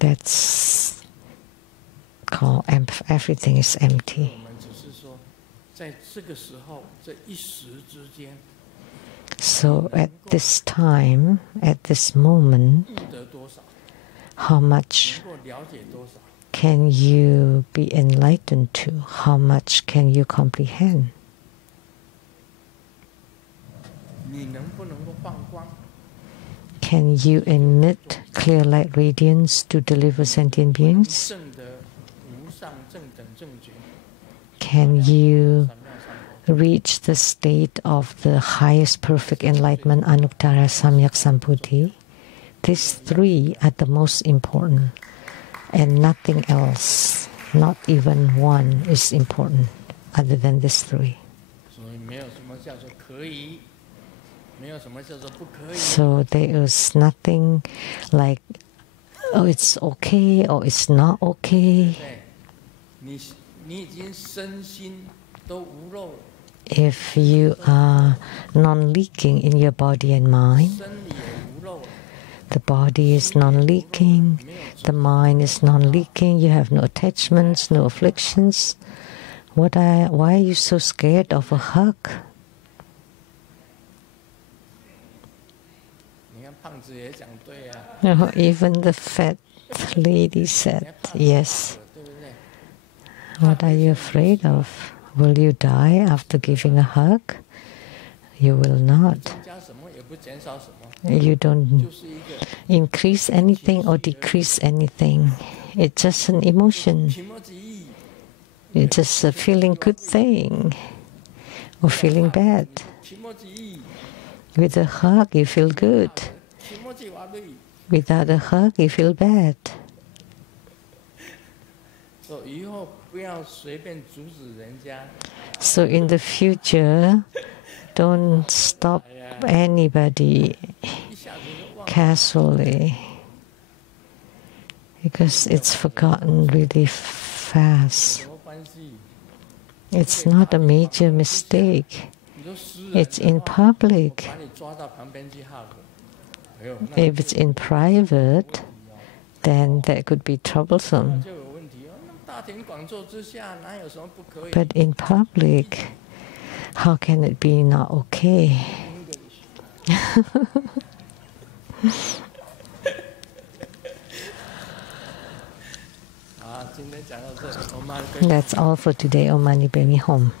That's called everything is empty. So at this time, at this moment, how much can you be enlightened to? How much can you comprehend? Can you emit clear light radiance to deliver sentient beings? Can you reach the state of the highest perfect enlightenment, Anuttara Samyak Sambuddhi? These 3 are the most important. and nothing else, not even one, is important other than these three. So there is nothing like, oh, it's okay or it's not okay. If you are non-leaking in your body and mind, the body is non-leaking, the mind is non-leaking, you have no attachments, no afflictions. Why are you so scared of a hug? Even the fat lady said, yes. What are you afraid of? Will you die after giving a hug? You will not. You don't increase anything or decrease anything. It's just an emotion. It's just a feeling good thing or feeling bad. With a hug, you feel good. Without a hug, you feel bad. So in the future, don't stop anybody casually, because it's forgotten really fast. It's not a major mistake. It's in public. If it's in private, then that could be troublesome. But in public, how can it be not okay? That's all for today. Om Mani Padme Hum.